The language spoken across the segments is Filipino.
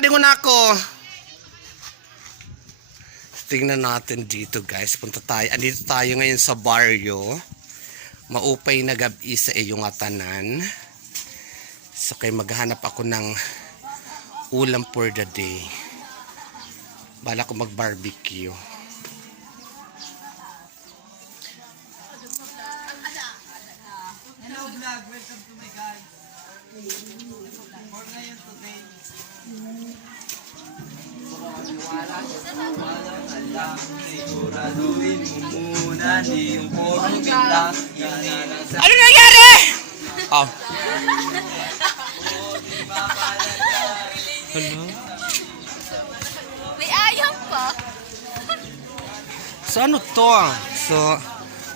kadingon ako. Tingnan natin dito guys. Punta tayo. Andito tayo ngayon sa barrio. Maupay na gabi sa iyong atanan. So kay maghanap ako ng ulam for the day. Bala ko mag-barbecue. Hello vlog, welcome to my guys. For ngayon today. Siguraduhin mo muna di yung puro bintang. Ano nangyari? Oh. Hello? May ayam pa. So ano to? So,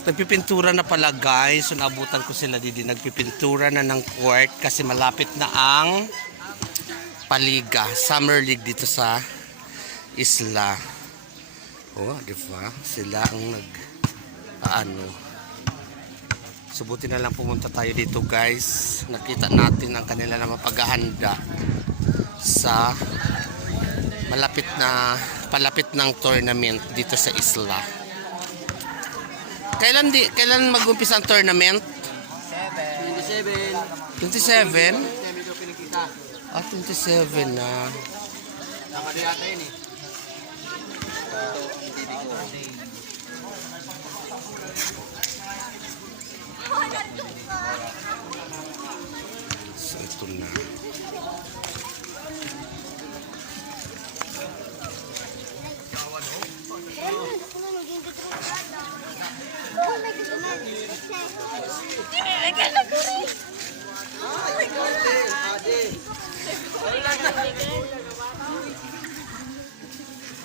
nagpipintura na pala guys. So naabutan ko sila didi. Nagpipintura na ng court kasi malapit na ang paliga. Summer League dito sa isla. Oh, di ba? Sila ang Subuti na lang pumunta tayo dito guys. Nakita natin ang kanila na paghahanda sa palapit ng tournament dito sa isla. Kailan mag-umpisa ang tournament? 27. 27? Ah, 27 na. So ito na.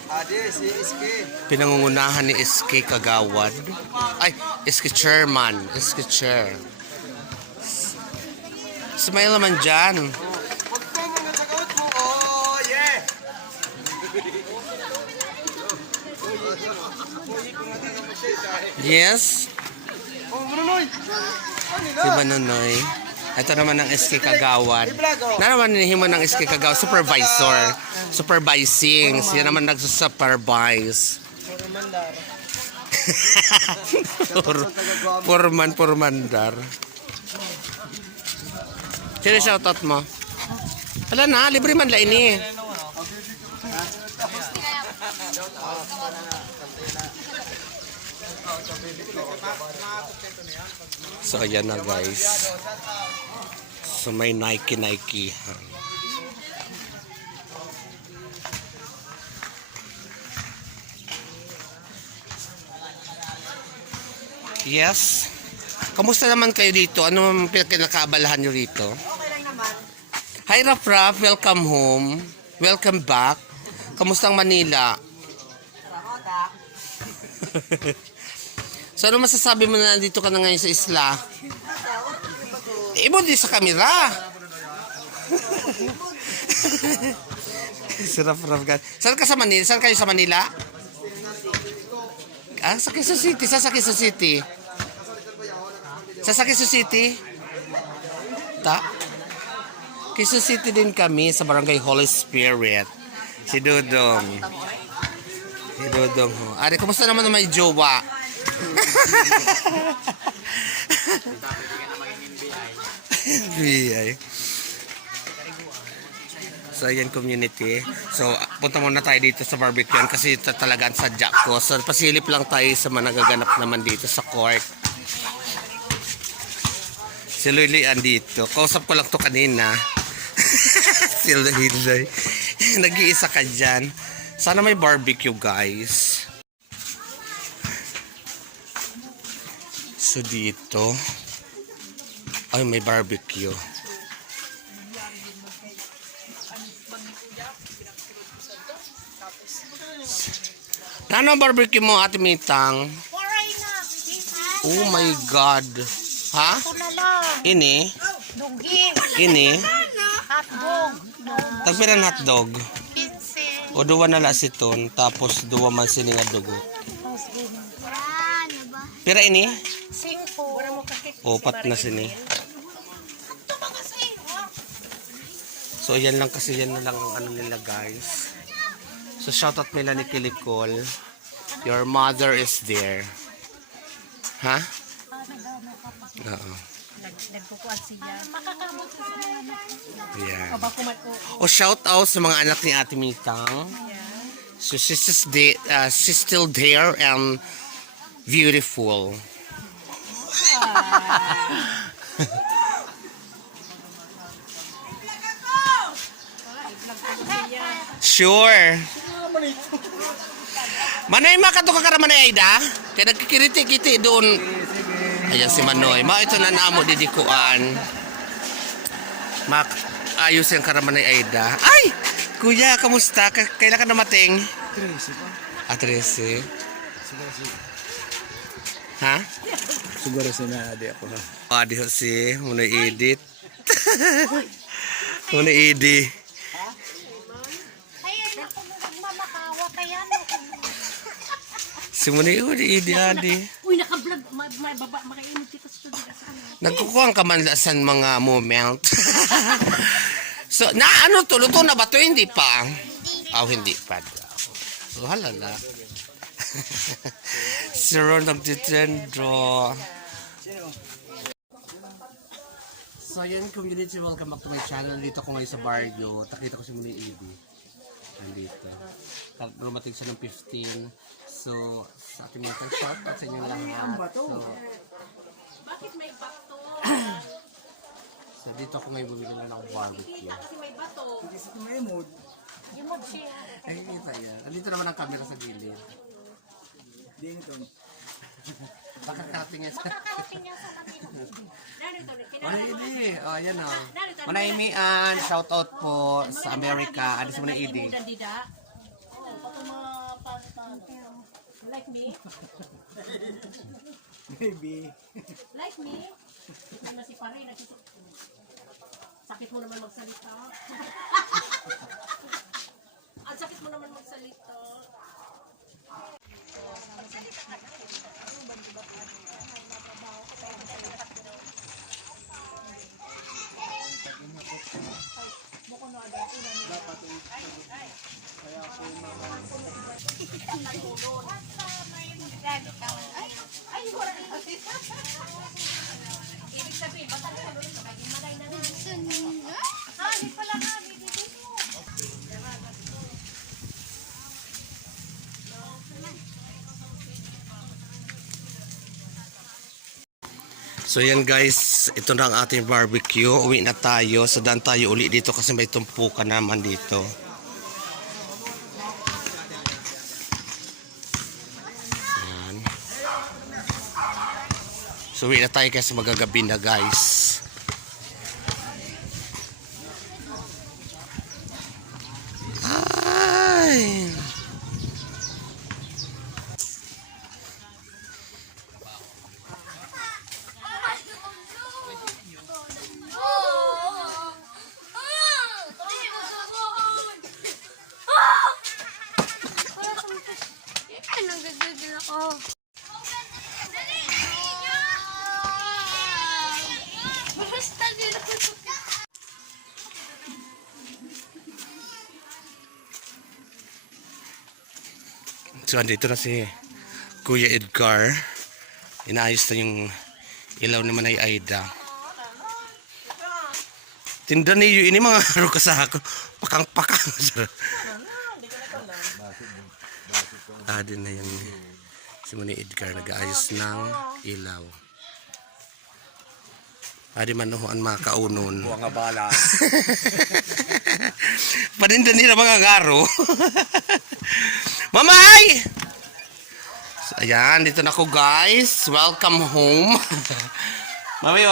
Ade, si SK. Pinangungunahan ni SK Kagawad. Ay, SK Chairman. SK Chair. Smile naman dyan. Huwag ka mga tagot mo. Oh, yeah. Yes. Oh, Manunoy. Si Manonoy. Ito naman ang SK Kagawad. Na naman nihimo ng SK Kagawad. Supervisor. Supervising. Siya naman nagsusupervise. Purmandar. Sino shoutout mo? Wala na, libre man la ini. So ayan na guys. So may Nike. Yes. Kamusta naman kayo dito? Ano ang pinakaabalahan nyo rito? Okay lang naman. Hi Raf, welcome home. Welcome back. Kamusta ang Manila? So ano masasabi mo na nandito ka na ngayon sa isla? Ibon din sa kamera. Si Raf. Saan ka sa Manila? Saan kayo sa Manila? Ah, sa Quezon City. Sa Quezon City. Sa Quezon City? Quezon City din kami sa Barangay Holy Spirit. Si Dodong. Ari, kumusta naman na may jowa? BI. So, ayan community. So, punta muna tayo dito sa barbecue kasi ito talagang sadya ko. So, pasilip lang tayo sa mga nagaganap naman dito sa court. Si Luli andito. Kausap ko lang to kanina. Si Luli. Nag-iisa ka dyan. Sana may barbecue guys. So, dito. Ay, may barbecue. Ano ang barbecue mo, Ate Mitang? Waray na. Oh my God. Ha? Ito na lang. Ini? Dugin. Ini? Hotdog. Tagpiran hotdog. Pinse. O duwa na lasiton, tapos duwa man sini nga dugo. Pira ini? 5. O, pat na sini. So yan lang kasi yan na lang ang ano nila guys. So shoutout nila ni Kilikol. Your mother is there. Ha? Oo. Nagkukuhan siya. Makakamot sa mga Yeah. anak. Kumat O ko. shout out sa mga anak ni Ate Mitang. So she's still there and beautiful. Sure. Manoy makato ka karaman ay Aida? Kaya nagkikiriti-kiti doon. Ayan si Manoy. Ito na namo didikuan. Ayos yung karaman ay Aida. Ay! Kuya, kamusta? Kailan ka namating? 13 pa. Ah, 13. Siguro si... Ha? Siguro si Nadi ako na. Adi si muna edit. Muna edit. Ay, ako nagmamakawa kaya no. Si muna edit adi. Uy, naka-vlog. May baba, makainit dito sa studio sa ano. Nagkukuha ka man sa mga moment. So, na ano to? Luto na ba to? Hindi pa. Hindi pa. So, halala. Si Ron nagtitendo. So, yan community. Welcome back to my channel. Dito ako ngayon sa barrio. Takita ko si Muna Edie. Nandito. Rumating siya ng 15. So, sa ating mga shop at sa inyo lahat. So, Bakit may bato? so dito ako ngayon bumili na ng barbecue. Kasi may bato. Hindi sa may mood. Yung mod siya. Ay, kita yan. Nandito naman ang camera sa gilid. Hindi nito. Makakating yan sa... Makakarating niya sa Manila. Narito, Muna Edie. O, ayan o. Muna Imian. Shout out po sa Amerika. Ano si Muna Edie? Dida. Oh, pato mga like me. Maybe. Like me. Ito na si Pare. Sakit mo naman magsalita. Ang sakit mo naman magsalita. Ibig sabihin, basta na doon sa bagay malay na rin. Di pala nga, dito. So yan guys, ito na ang ating barbecue. Uwi na tayo. So daan tayo uli dito kasi may tumpukan naman dito. Yan. So uwi na tayo kasi magagabi na guys. Ay! Nagagagil ako. Basta din ako. So andito na si Kuya Edgar. Inaayos na yung ilaw naman ay Aida. Tinda niyo ini mga haro ka sa ako. Pakang-pakang. Din na yan. Si Muna Edgar nag-aayos ng ilaw. Adi manuhuan mga kaunon. Buwang nga bala. Paninda nila mga garo. Mamay! So, ayan, dito na ako guys. Welcome home. Mamay,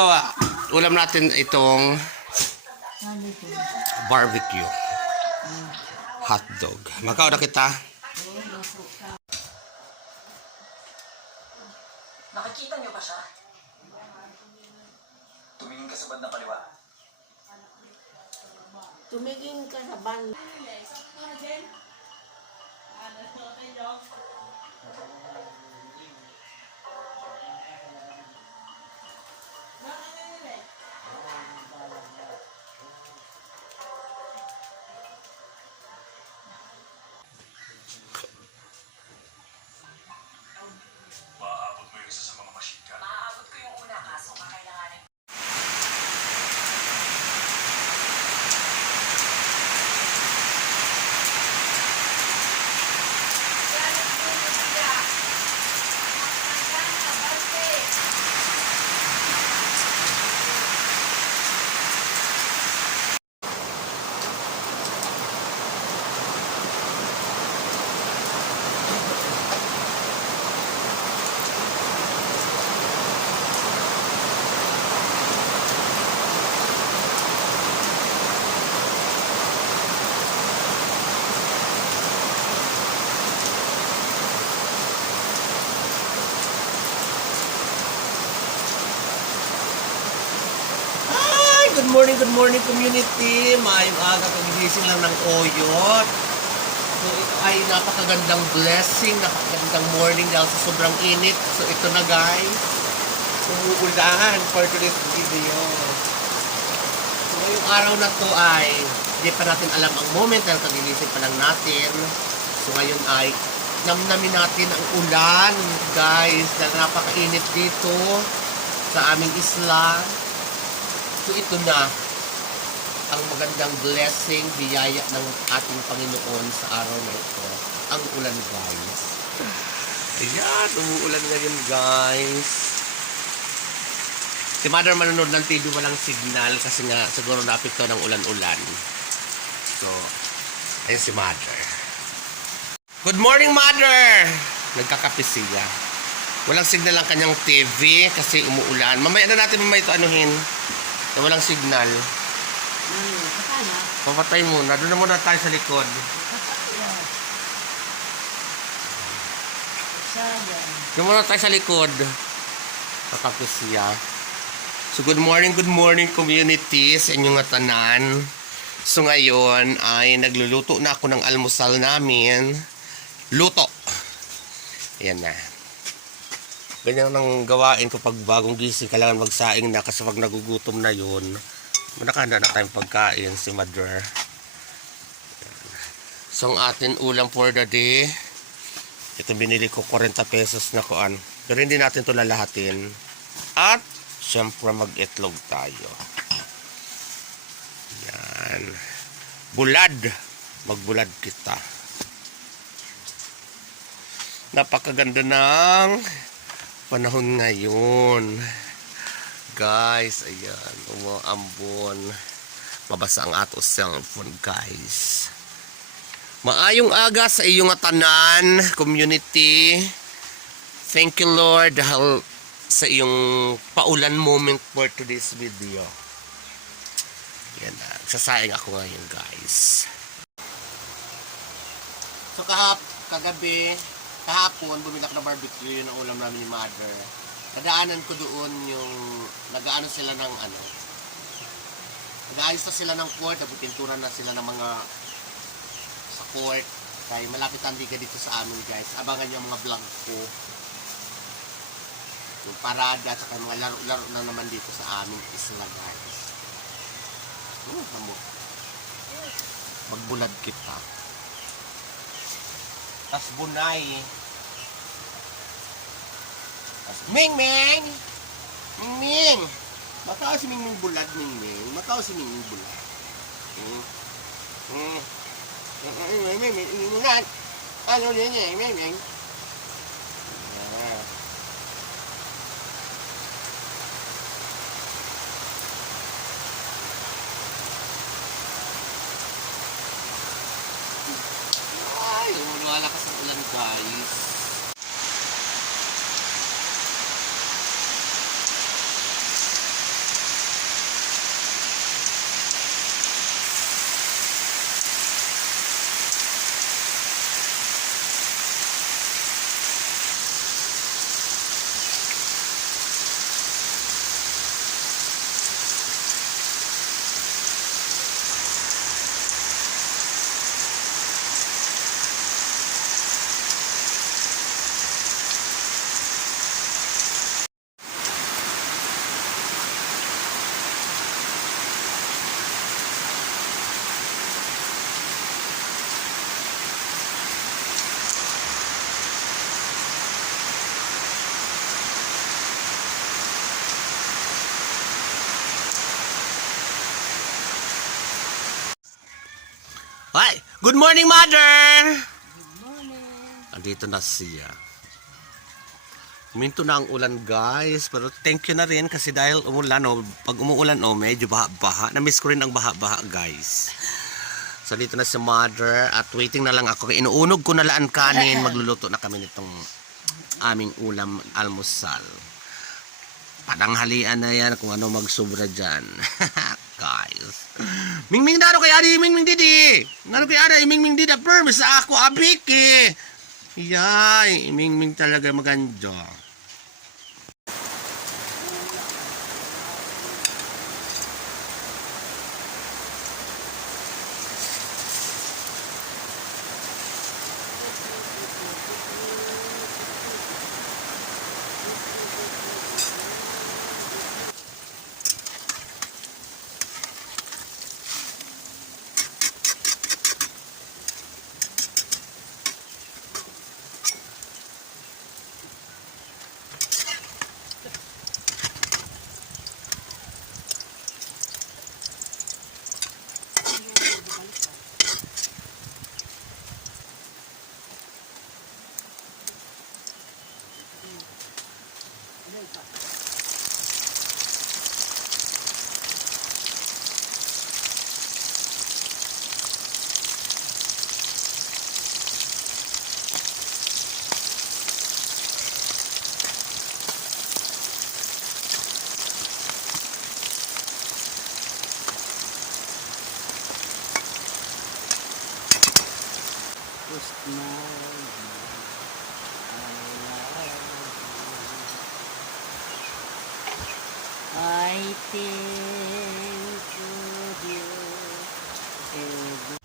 ulam natin itong barbecue. Hotdog. Magkao na kita. Nakikita niyo ba siya? Tumingin ka sa bandang kaliwa. Tumigin ka sa ban. good morning community. Maayong aga, kagigising lang ng oyot. So ito ay napakagandang blessing, napakagandang morning dahil sa sobrang init. So ito na guys, umuulan for today's video. So ngayong araw na to ay hindi pa natin alam ang moment dahil kagigising pa lang natin. So ngayon ay namnamin natin ang ulan guys dahil napakainit dito sa aming isla. So ito na ang magandang blessing, biyaya ng ating Panginoon sa araw na ito. Ang ulan guys. Ayan, umuulan ngayon guys. Si Mother manonood ng TV walang signal kasi nga siguro naapekto ng ulan-ulan. So, ayun si Mother. Good morning Mother! Nagkakape siya. Walang signal ang kanyang TV kasi umuulan. Mamaya na natin ito anuhin. Na walang signal. Papatay muna. Doon na muna tayo sa likod. Doon muna tayo sa likod. Kakapis siya. So good morning community sa inyong tanan. So ngayon ay nagluluto na ako ng almusal namin. Luto. Ayan na. Ganyan ang gawain ko pag bagong gising, kailangan magsaing na kasi pag nagugutom na yun, nakahanda na tayong pagkain si Mother. So ang atin ulam for the day, ito binili ko 40 pesos na kuan. Pero hindi natin ito lalahatin. At syempre mag-itlog tayo. Yan. Bulad. Magbulad kita. Napakaganda ng panahon ngayon. Guys, ayan. Umuambon. Mabasa ang ato cellphone, guys. Maayong aga sa iyong tanan, community. Thank you, Lord, dahil sa iyong paulan moment for today's video. Yan na. Sasaing ako ngayon, guys. So, kahapon, bumilak na barbecue, yun ang ulam namin ni Mother. Nadaanan ko doon yung, nag-aano sila ng ano, nag-aayos na sila ng court, pinturan na sila ng mga sa court. Kaya malapit ang liga dito sa amin guys. Abangan yung mga vlog ko. Yung parada at saka mga laro-laro na naman dito sa aming isla guys. Magbulad kita. Tas bunay. Tas Ming-Ming! Ming-Ming! Matao si Ming-Ming bulad, Ming-Ming. Matao si Ming-Ming bulad. Ming-Ming, ano niya, Ming-Ming? Ay, wala ka sa ulan guys. Hi! Good morning, Mother! Good morning. Andito na siya. Minto na ang ulan, guys. Pero thank you na rin kasi dahil umulan, pag umuulan, medyo baha-baha. Na-miss ko rin ang baha-baha, guys. So, dito na si Mother at waiting na lang ako. Inuunog ko na laan kanin. Magluluto na kami nitong aming ulam almusal. Padanghalian na yan kung ano magsubra dyan. Guys. Ming-Ming daro kay Ari, Ming-Ming didi. Naro kay Ari, Ming-Ming dida. Permis sa ako, abiki. Yay, Ming-Ming talaga maganda. I think of you every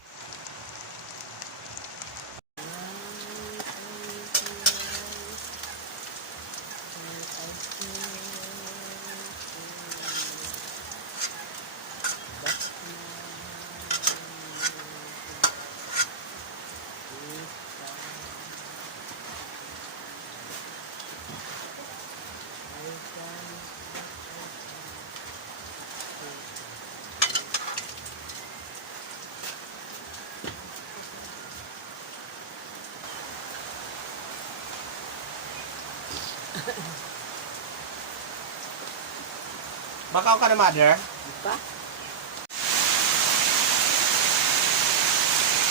Bakaw ka na, mother? pa?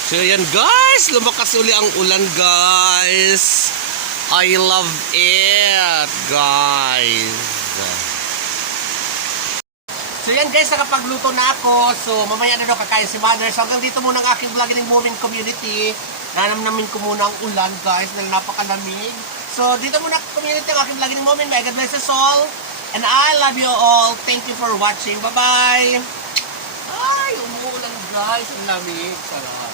So yan guys, lumakas uli ang ulan guys. I love it guys. So yan guys, nakapagluto na ako. So mamaya na daw kakain si mother. So hanggang dito muna ang aking vlogging moving community. Nanamnamin ko muna ang ulan guys, dahil napakalamig. So dito muna community ang aking vlogging moment. May God bless us all. And I love you all. Thank you for watching. Bye-bye. Ay, umuulan guys. Ang lamig. Sarap.